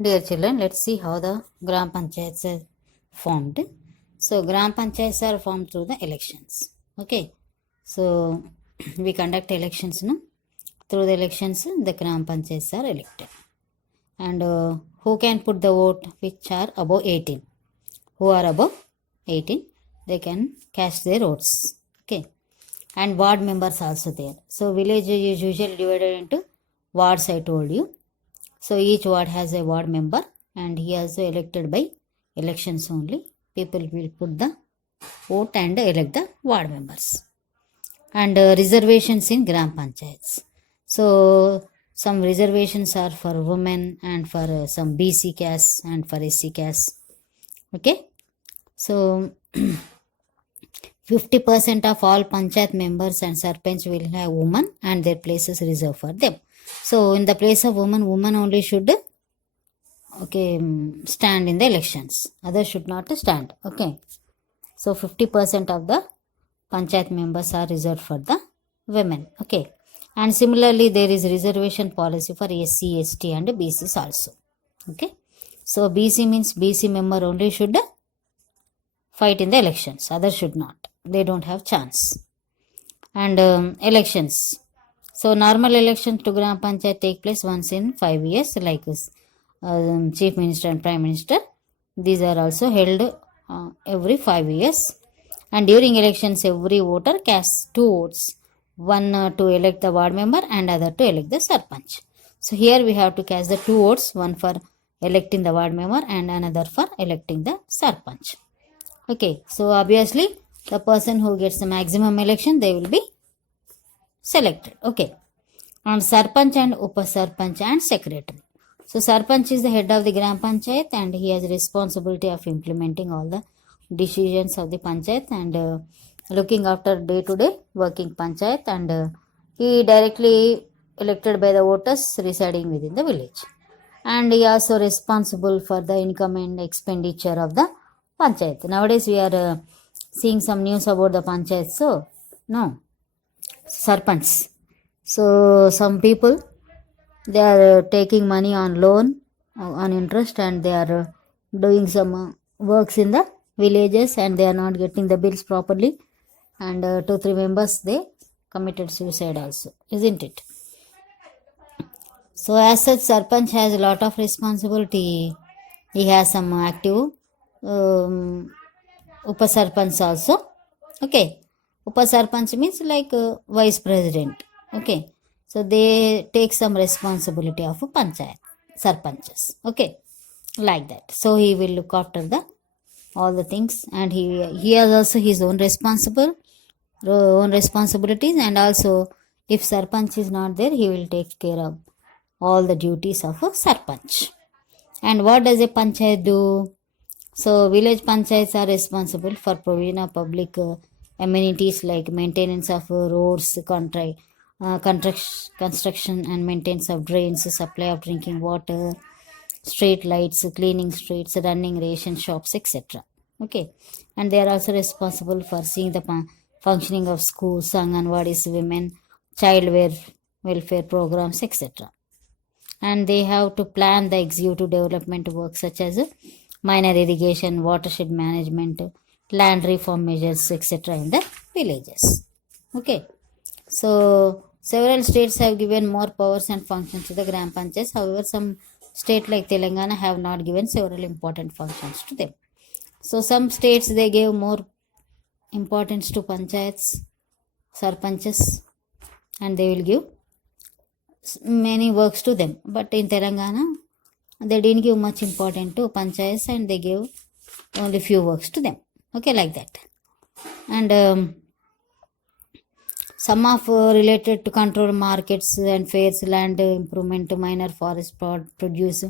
Dear children, let's see how the Gram Panchayats are formed. So, Gram Panchayats are formed through the elections. Okay. So, we conduct elections, no? Through the elections, the Gram Panchayats are elected. And who can put the vote which are above 18? Who are above 18? They can cast their votes. Okay. And ward members also there. So, village is usually divided into wards, I told you. So each ward has a ward member and he also elected by elections only. People will put the vote and elect the ward members. And reservations in Gram Panchayats. So some reservations are for women and for some BC caste and for SC caste. Okay. So 50% of all panchayat members and sarpanch will have women and their places reserved for them. So in the place of women only should stand in the elections. Others should not stand. Okay. So 50% of the panchayat members are reserved for the women. Okay. And similarly, there is reservation policy for SC, ST and BCs also. Okay. So BC means BC member only should fight in the elections. Others should not. They don't have chance. And elections. So normal elections to Gram Panchayat take place once in 5 years, like Chief Minister and Prime Minister. These are also held every 5 years. And during elections, every voter casts 2 votes. One to elect the ward member and other to elect the sarpanch. So here we have to cast the 2 votes, one for electing the ward member and another for electing the sarpanch. Okay, so obviously the person who gets the maximum election, they will be selected. Okay. And sarpanch and upasarpanch and secretary. So sarpanch is the head of the Gram Panchayat and he has responsibility of implementing all the decisions of the panchayat and looking after day-to-day working panchayat, and he directly elected by the voters residing within the village. And he also responsible for the income and expenditure of the panchayat. Nowadays we are seeing some news about the panchayat. So, no, sarpanch. So some people, they are taking money on loan, on interest, and they are doing some works in the villages and they are not getting the bills properly, and 2-3 members, they committed suicide also, isn't it? So as such, sarpanch has a lot of responsibility. He has some active upasarpanch also. Okay. Upasarpanch means like vice president. Okay. So they take some responsibility of panchayat, sarpanches. Okay. Like that. So he will look after the all the things, and he has also his own responsibilities, and also if sarpanch is not there, he will take care of all the duties of a sarpanch. And what does a panchayat do? So village panchayats are responsible for provision of public amenities like maintenance of roads, construction and maintenance of drains, supply of drinking water, street lights, cleaning streets, running ration shops, etc. Okay. And they are also responsible for seeing the functioning of schools, Anganwadis, women, child welfare programs, etc. And they have to plan the executive development work such as minor irrigation, watershed management, land reform measures, etc. in the villages. Okay. So several states have given more powers and functions to the Gram Panchayats. However, some state like Telangana have not given several important functions to them. So some states, they gave more importance to panchayats, sarpanches, and they will give many works to them. But in Telangana, they didn't give much importance to panchayats and they gave only few works to them. Okay, like that. And some of related to control markets and fairs, land improvement, minor forest produce,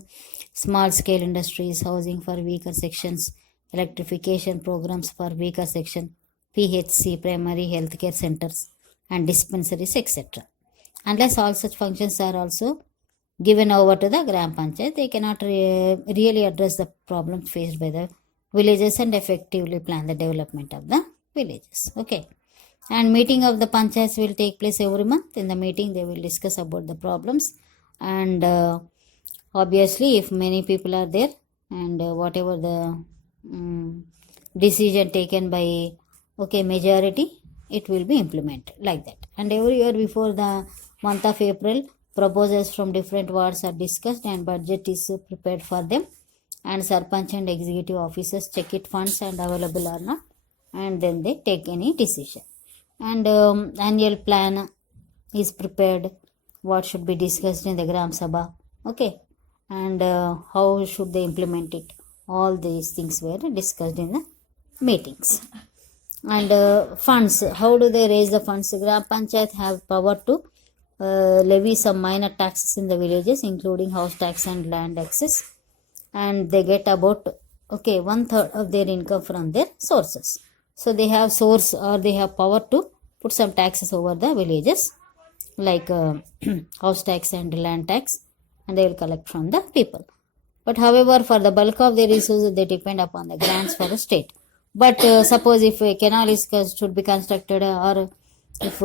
small scale industries, housing for weaker sections, electrification programs for weaker section, PHC, primary healthcare centers and dispensaries, etc. Unless all such functions are also given over to the Gram Panchayat, they cannot really address the problems faced by the villages and effectively plan the development of the villages. Okay. And meeting of the panchayats will take place every month. In the meeting, they will discuss about the problems, and Obviously, if many people are there and whatever the decision taken by majority, it will be implemented like that. And every year before the month of April, proposals from different wards are discussed and budget is prepared for them, and sarpanch and executive officers check it funds and available or not, and then they take any decision. And annual plan is prepared, what should be discussed in the gram sabha, okay, and how should they implement it. All these things were discussed in the meetings. And funds, how do they raise the funds? Gram panchayat have power to levy some minor taxes in the villages, including house tax and land taxes, and they get about 1/3 of their income from their sources. So they have source, or they have power to put some taxes over the villages, like house tax and land tax, and they will collect from the people. But however, for the bulk of their resources, they depend upon the grants for the state. But suppose if a canal should be constructed, or if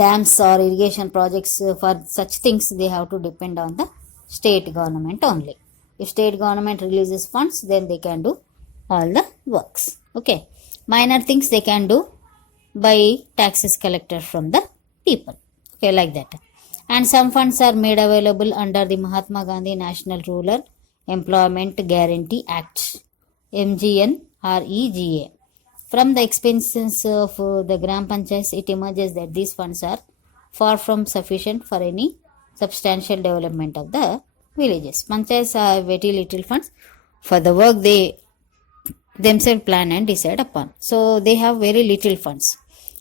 dams or irrigation projects, for such things they have to depend on the state government only. If state government releases funds, then they can do all the works. Okay, minor things they can do by taxes collected from the people, okay, like that. And some funds are made available under the Mahatma Gandhi National Rural Employment Guarantee Act, MGNREGA. From the expenses of the gram panchayats, it emerges that these funds are far from sufficient for any substantial development of the villages. Panchayats have very little funds for the work they themselves plan and decide upon. So they have very little funds.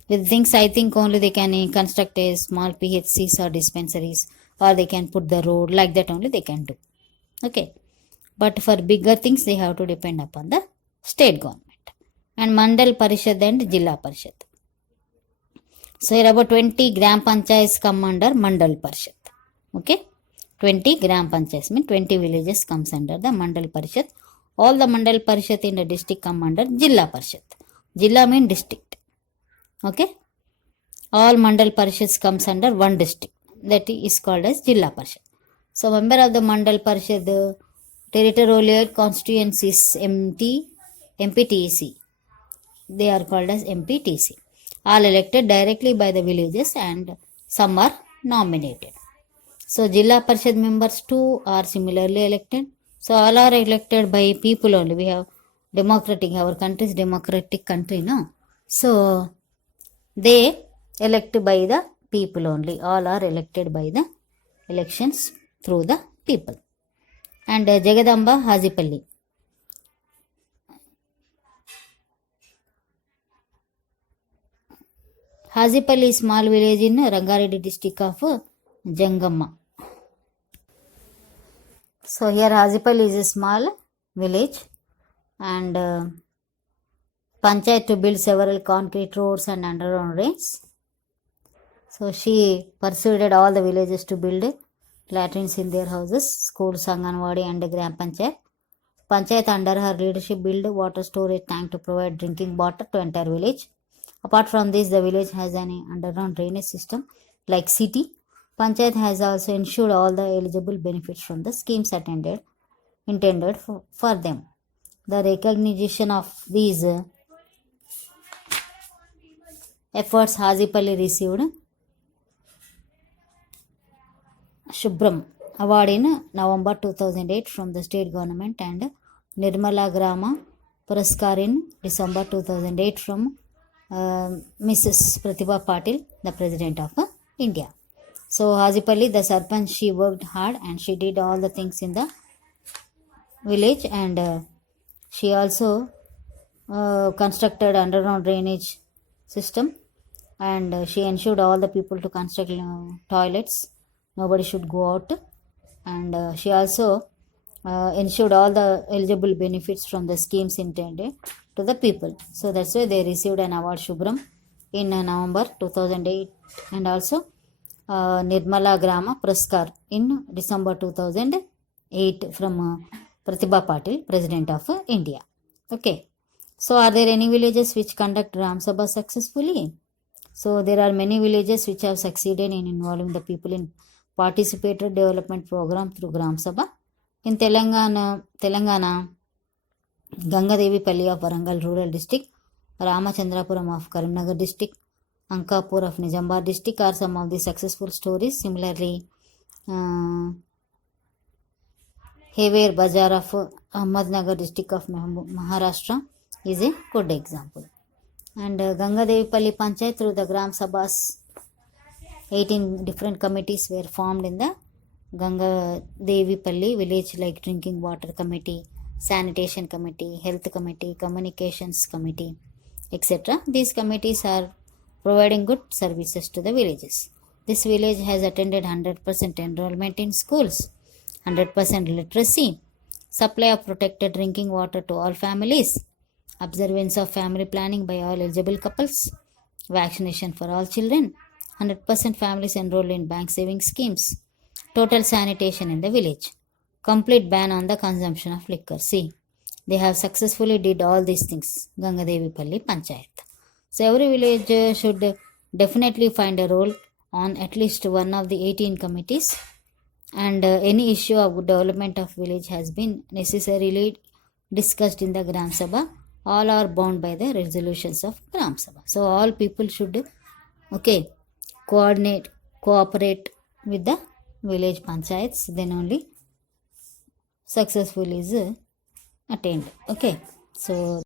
With things, I think only they can construct a small PHCs or dispensaries, or they can put the road, like that only they can do. Okay, but for bigger things they have to depend upon the state government. And Mandal Parishad and Jilla Parishad. So here about 20 gram panchayats come under Mandal Parishad. Okay, 20 gram panchayats mean 20 villages comes under the Mandal Parishad. All the Mandal Parishad in the district come under Jilla Parishad. Jilla mean district. Okay, all Mandal Parishads comes under one district, that is called as Jilla Parishad. So member of the Mandal Parishad territorial constituencies, MPTC, they are called as MPTC, all elected directly by the villages, and some are nominated. So Jilla Parishad members too are similarly elected. So all are elected by people only. We have democratic, our country is democratic country now. So they elect by the people only. All are elected by the elections through the people. And Jagadamba Hazipalli. Hazipalli is small village in Rangareddy district of Jangamma. So here Hazipalli is a small village, and panchayat to build several concrete roads and underground drains. So she persuaded all the villages to build latrines in their houses, schools, Anganwadi and gram panchayat. Panchayat under her leadership build water storage tank to provide drinking water to entire village. Apart from this, the village has an underground drainage system like city. Panchayat has also ensured all the eligible benefits from the schemes intended for them. The recognition of these efforts, Hazipalli received Shubram Award in November 2008 from the state government, and Nirmala Grama Puraskar in December 2008 from Mrs. Pratibha Patil, the President of India. So Hazipalli, the Sarpanch, she worked hard and she did all the things in the village, and she also constructed underground drainage system, and she ensured all the people to construct toilets. Nobody should go out, and she also ensured all the eligible benefits from the schemes intended to the people. So that's why they received an award, Shubram, in November 2008, and also Nirmala Grama Puraskar in December 2008 from Pratibha Patil, President of India. Okay, so are there any villages which conduct Gram Sabha successfully? So there are many villages which have succeeded in involving the people in participated development program through Gram Sabha. In Telangana, Gangadevipalli of Warangal Rural District, Ramachandrapuram of Karimnagar District, Ankapur of Nizamabad District are some of the successful stories. Similarly, Hever Bazaar of Ahmednagar District of Maharashtra is a good example. And Gangadevipalli Panchayat, through the Gram Sabhas, 18 different committees were formed in the Gangadevipalli village, like drinking water committee, sanitation committee, health committee, communications committee, etc. These committees are providing good services to the villages. This village has attended 100% enrollment in schools, 100% literacy, supply of protected drinking water to all families, observance of family planning by all eligible couples, vaccination for all children, 100% families enrolled in bank saving schemes, total sanitation in the village, complete ban on the consumption of liquor. See, they have successfully did all these things, Gangadevipalli Panchayat. So every village should definitely find a role on at least one of the 18 committees, and any issue of development of village has been necessarily discussed in the Gram Sabha. All are bound by the resolutions of Gram Sabha. So all people should cooperate with the village panchayats, then only successful is attained. So